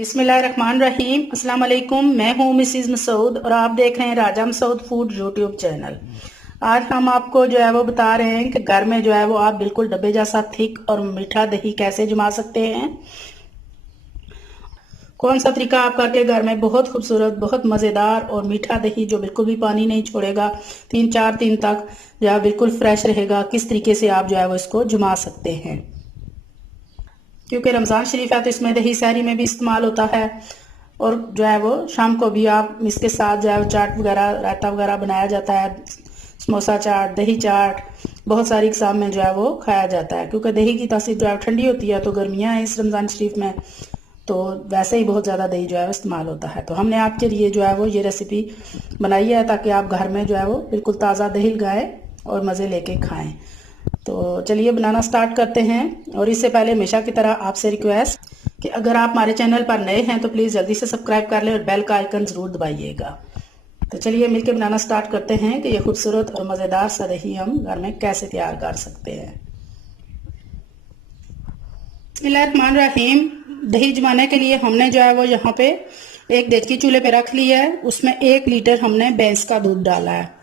बिस्मिल्लाहिर्रहमानिर्रहीम। अस्सलाम वालेकुम। मैं हूँ मिसिज मसूद और आप देख रहे हैं राजा मसूद फूड यूट्यूब चैनल। आज हम आपको जो है वो बता रहे हैं कि घर में जो है वो आप बिल्कुल डब्बे जैसा थिक और मीठा दही कैसे जमा सकते हैं। कौन सा तरीका आप करके घर में बहुत खूबसूरत, बहुत मज़ेदार और मीठा दही जो बिल्कुल भी पानी नहीं छोड़ेगा, 3-4 दिन तक जो है बिल्कुल फ्रेश रहेगा, किस तरीके से आप जो है वो इसको जमा सकते हैं। क्योंकि रमज़ान शरीफ है तो इसमें दही सहरी में भी इस्तेमाल होता है और जो है वो शाम को भी आप इसके साथ जो है चाट वगैरह, रायता वगैरह बनाया जाता है। समोसा चाट, दही चाट, बहुत सारी इकसाम में जो है वो खाया जाता है। क्योंकि दही की तासीर जो है ठंडी होती है, तो गर्मियाँ हैं इस रमज़ान शरीफ में, तो वैसे ही बहुत ज़्यादा दही जो है वो इस्तेमाल होता है। तो हमने आपके लिए जो है वो ये रेसिपी बनाई है ताकि आप घर में जो है वो बिल्कुल ताज़ा दही लगाएं और मज़े लेके खाएं। तो चलिए बनाना स्टार्ट करते हैं। और इससे पहले हमेशा की तरह आपसे रिक्वेस्ट कि अगर आप हमारे चैनल पर नए हैं तो प्लीज़ जल्दी से सब्सक्राइब कर लें और बेल का आइकन ज़रूर दबाइएगा। तो चलिए मिलकर बनाना स्टार्ट करते हैं कि ये खूबसूरत और मज़ेदार सा दही हम घर में कैसे तैयार कर सकते हैं। बिस्मिल्लाहिर्रहमानिर्रहीम। दही जमाने के लिए हमने जो है वो यहाँ पे एक डेचकी चूल्हे पे रख लिया है। उसमें 1 लीटर हमने भैंस का दूध डाला है।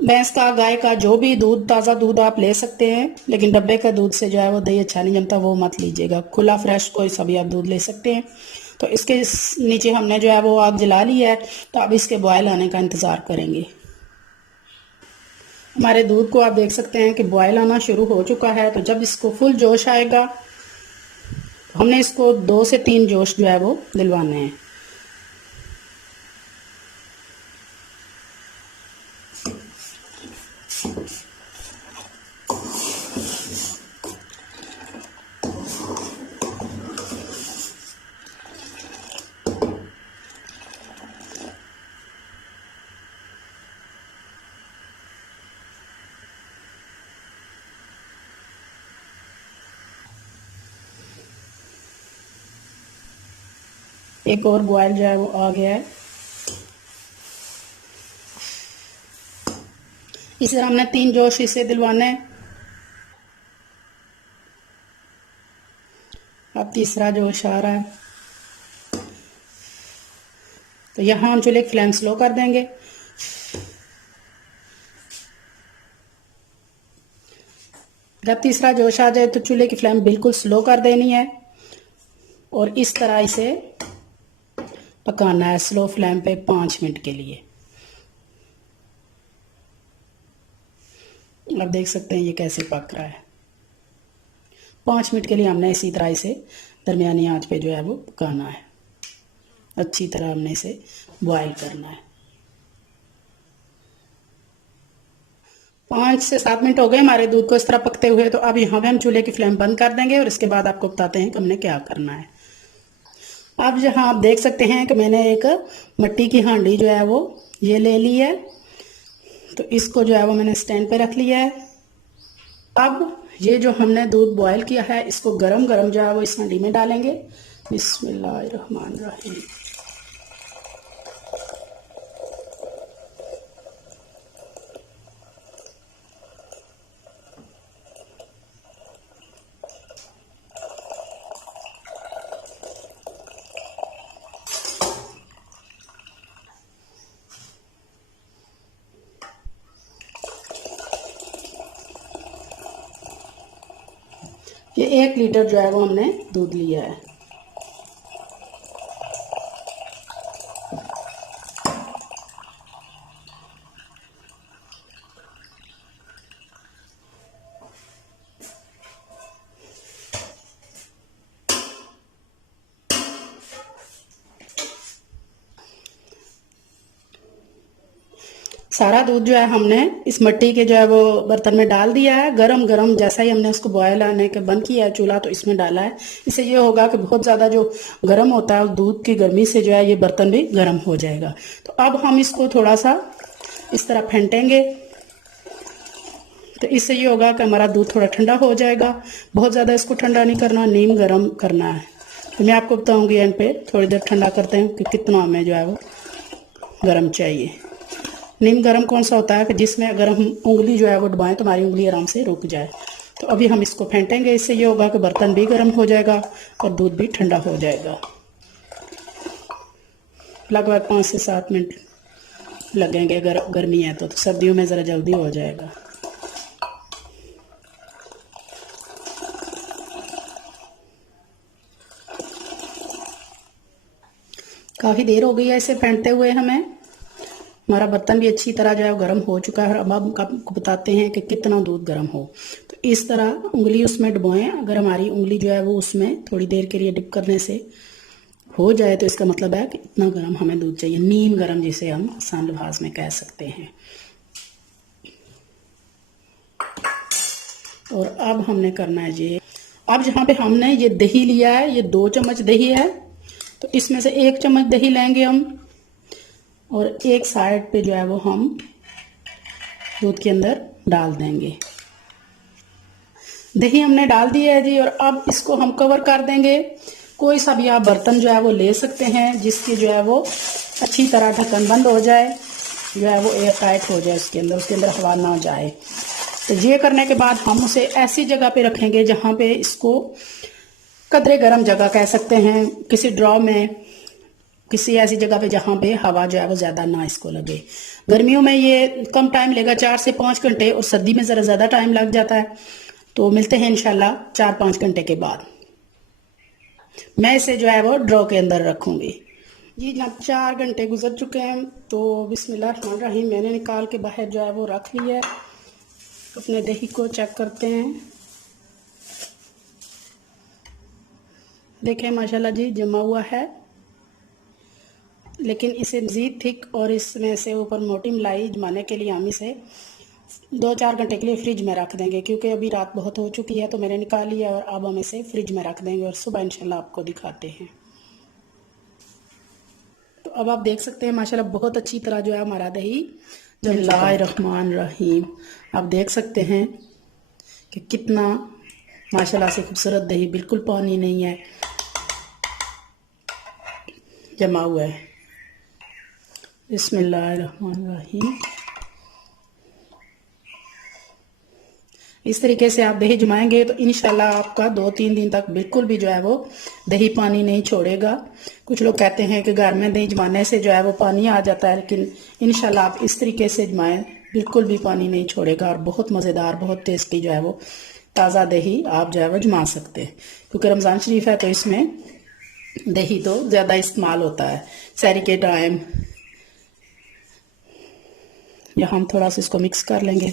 भैंस का, गाय का, जो भी दूध, ताज़ा दूध आप ले सकते हैं, लेकिन डब्बे का दूध से जो है वो दही अच्छा नहीं जमता, वो मत लीजिएगा। खुला फ्रेश कोई सा भी आप दूध ले सकते हैं। तो इसके नीचे हमने जो है वो आग जला ली है। तो अब इसके बॉयल आने का इंतज़ार करेंगे। हमारे दूध को आप देख सकते हैं कि बॉयल आना शुरू हो चुका है। तो जब इसको फुल जोश आएगा, हमने इसको 2 से 3 जोश जो है वो दिलवाने हैं। एक और बॉयल जो है वो आ गया है। इस तरह हमने 3 जोश इसे दिलवाना है। अब तीसरा जोश आ रहा है। तो यहाँ हम चूल्हे की फ्लेम स्लो कर देंगे। जब तीसरा जोश आ जाए तो चूल्हे की फ्लेम बिल्कुल स्लो कर देनी है और इस तरह इसे पकाना है स्लो फ्लेम पे 5 मिनट के लिए। आप देख सकते हैं ये कैसे पक रहा है। 5 मिनट के लिए हमने इसी तरह इसे दरमियानी आंच पे जो है वो पकाना है। अच्छी तरह हमने इसे बॉयल करना है। 5 से 7 मिनट हो गए हमारे दूध को इस तरह पकते हुए। तो अब यहाँ पे हम चूल्हे की फ्लेम बंद कर देंगे और इसके बाद आपको बताते हैं कि हमने क्या करना है। अब यहाँ आप देख सकते हैं कि मैंने एक मिट्टी की हांडी जो है वो ये ले ली है। तो इसको जो है वो मैंने स्टैंड पे रख लिया है। अब ये जो हमने दूध बॉयल किया है इसको गरम गरम जो है वो इस हांडी में डालेंगे। बिस्मिल्लाहिर्रहमानिर्रहीम। ये 1 लीटर जो है वो हमने दूध लिया है। सारा दूध जो है हमने इस मिट्टी के जो है वो बर्तन में डाल दिया है। गरम गरम जैसा ही हमने उसको बॉयल आने के बंद किया है चूल्हा, तो इसमें डाला है। इससे ये होगा कि बहुत ज़्यादा जो गर्म होता है उस दूध की गर्मी से जो है ये बर्तन भी गर्म हो जाएगा। तो अब हम इसको थोड़ा सा इस तरह फेंटेंगे। तो इससे ये होगा कि हमारा दूध थोड़ा ठंडा हो जाएगा। बहुत ज़्यादा इसको ठंडा नहीं करना, नीम गर्म करना है। तो मैं आपको बताऊँगी एंड पे थोड़ी देर ठंडा करते हैं कि कितना हमें जो है वो गर्म चाहिए। नीम गर्म कौन सा होता है कि जिसमें अगर हम उंगली जो है वो दबाएं तो हमारी उंगली आराम से रुक जाए। तो अभी हम इसको फेंटेंगे। इससे ये होगा कि बर्तन भी गर्म हो जाएगा और दूध भी ठंडा हो जाएगा। लगभग 5 से 7 मिनट लगेंगे। अगर गर्मी है तो सर्दियों में ज़रा जल्दी हो जाएगा। काफ़ी देर हो गई है इसे फेंटते हुए हमें। हमारा बर्तन भी अच्छी तरह जो है गर्म हो चुका है। अब हम आपको बताते हैं कि कितना दूध गर्म हो। तो इस तरह उंगली उसमें डुबोएं। अगर हमारी उंगली जो है वो उसमें थोड़ी देर के लिए डिप करने से हो जाए तो इसका मतलब है कि इतना गर्म हमें दूध चाहिए, नीम गर्म, जिसे हम आसान लफ्ज़ में कह सकते हैं। और अब हमने करना है ये, अब जहाँ पे हमने ये दही लिया है, ये 2 चम्मच दही है, तो इसमें से 1 चम्मच दही लेंगे हम और एक साइड पे जो है वो हम दूध के अंदर डाल देंगे। दही हमने डाल दी है जी, और अब इसको हम कवर कर देंगे। कोई सा भी आप बर्तन जो है वो ले सकते हैं जिसकी जो है वो अच्छी तरह ढक्कन बंद हो जाए, जो है वो एयर टाइट हो जाए, उसके अंदर हवा ना जाए। तो ये करने के बाद हम उसे ऐसी जगह पे रखेंगे जहाँ पे इसको कदरे गर्म जगह कह सकते हैं, किसी ड्रॉ में, किसी ऐसी जगह पे जहाँ पे हवा जो है वो ज़्यादा ना इसको लगे। गर्मियों में ये कम टाइम लेगा, 4 से 5 घंटे, और सर्दी में ज़रा ज़्यादा टाइम लग जाता है। तो मिलते हैं इंशाल्लाह 4-5 घंटे के बाद। मैं इसे जो है वो ड्रॉ के अंदर रखूँगी जी। जब 4 घंटे गुजर चुके हैं तो बिस्मिल्लाहिर्रहमानिर्रहीम मैंने निकाल के बाहर जो है वो रख लिया है। अपने दही को चेक करते हैं। देखें माशाल्लाह जी जमा हुआ है, लेकिन इसे मज़ीद थिक और इसमें से ऊपर मोटी मलाई जमाने के लिए हम इसे 2-4 घंटे के लिए फ्रिज में रख देंगे, क्योंकि अभी रात बहुत हो चुकी है। तो मैंने निकाल लिया और अब हम इसे फ्रिज में रख देंगे और सुबह इंशाल्लाह आपको दिखाते हैं। तो अब आप देख सकते हैं माशाल्लाह बहुत अच्छी तरह जो है हमारा दही बिस्मिल्लाहिर्रहमानिर्रहीम, आप देख सकते हैं कि कितना माशाल्लाह से खूबसूरत दही, बिल्कुल पानी नहीं है, जमा हुआ है। बिस्मिल्लाहिर्रहमानिर्रहीम। इस तरीके से आप दही जमाएंगे तो इंशाल्लाह आपका 2-3 दिन तक बिल्कुल भी जो है वो दही पानी नहीं छोड़ेगा। कुछ लोग कहते हैं कि घर में दही जमाने से जो है वो पानी आ जाता है, लेकिन इंशाल्लाह आप इस तरीके से जमाएं, बिल्कुल भी पानी नहीं छोड़ेगा और बहुत मज़ेदार, बहुत टेस्टी जो है वो ताज़ा दही आप जो है वो जमा सकते हैं। क्योंकि रमज़ान शरीफ है तो इसमें दही तो ज़्यादा इस्तेमाल होता है सहरी के टाइम। या हम थोड़ा सा इसको मिक्स कर लेंगे।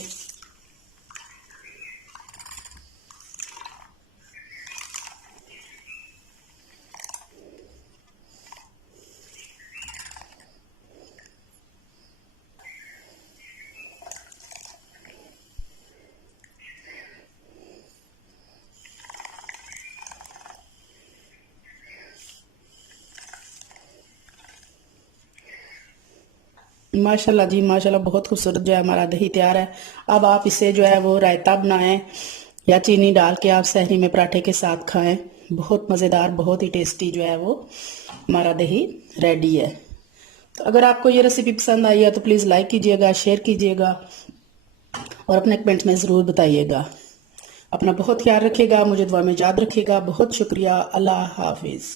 माशाल्लाह जी माशाल्लाह बहुत खूबसूरत जो है हमारा दही तैयार है। अब आप इसे जो है वो रायता बनाएं या चीनी डाल के आप सहरी में पराठे के साथ खाएं। बहुत मज़ेदार, बहुत ही टेस्टी जो है वो हमारा दही रेडी है। तो अगर आपको ये रेसिपी पसंद आई है तो प्लीज़ लाइक कीजिएगा, शेयर कीजिएगा और अपने कमेंट में ज़रूर बताइएगा। अपना बहुत ख्याल रखिएगा, मुझे दुआ में याद रखिएगा। बहुत शुक्रिया। अल्लाह हाफिज़।